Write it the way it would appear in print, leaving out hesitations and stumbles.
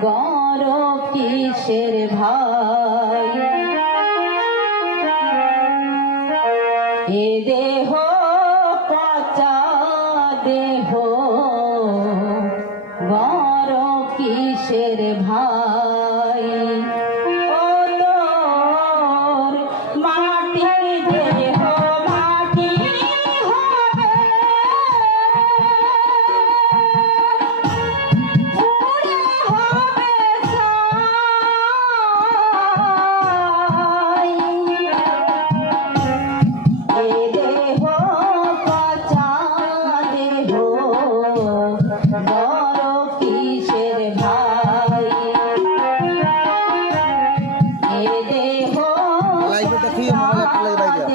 গর কিসের ভাই এ দেহ পচা দেহ গর কিসের ভাই ও তোর মাটি দেহ মাটি হবে পুরে হবে ছাই এ দেহ পচা দেহ গর কিসের ভাই এ দেহ লাইভে দেখিয়ে মোবাইলে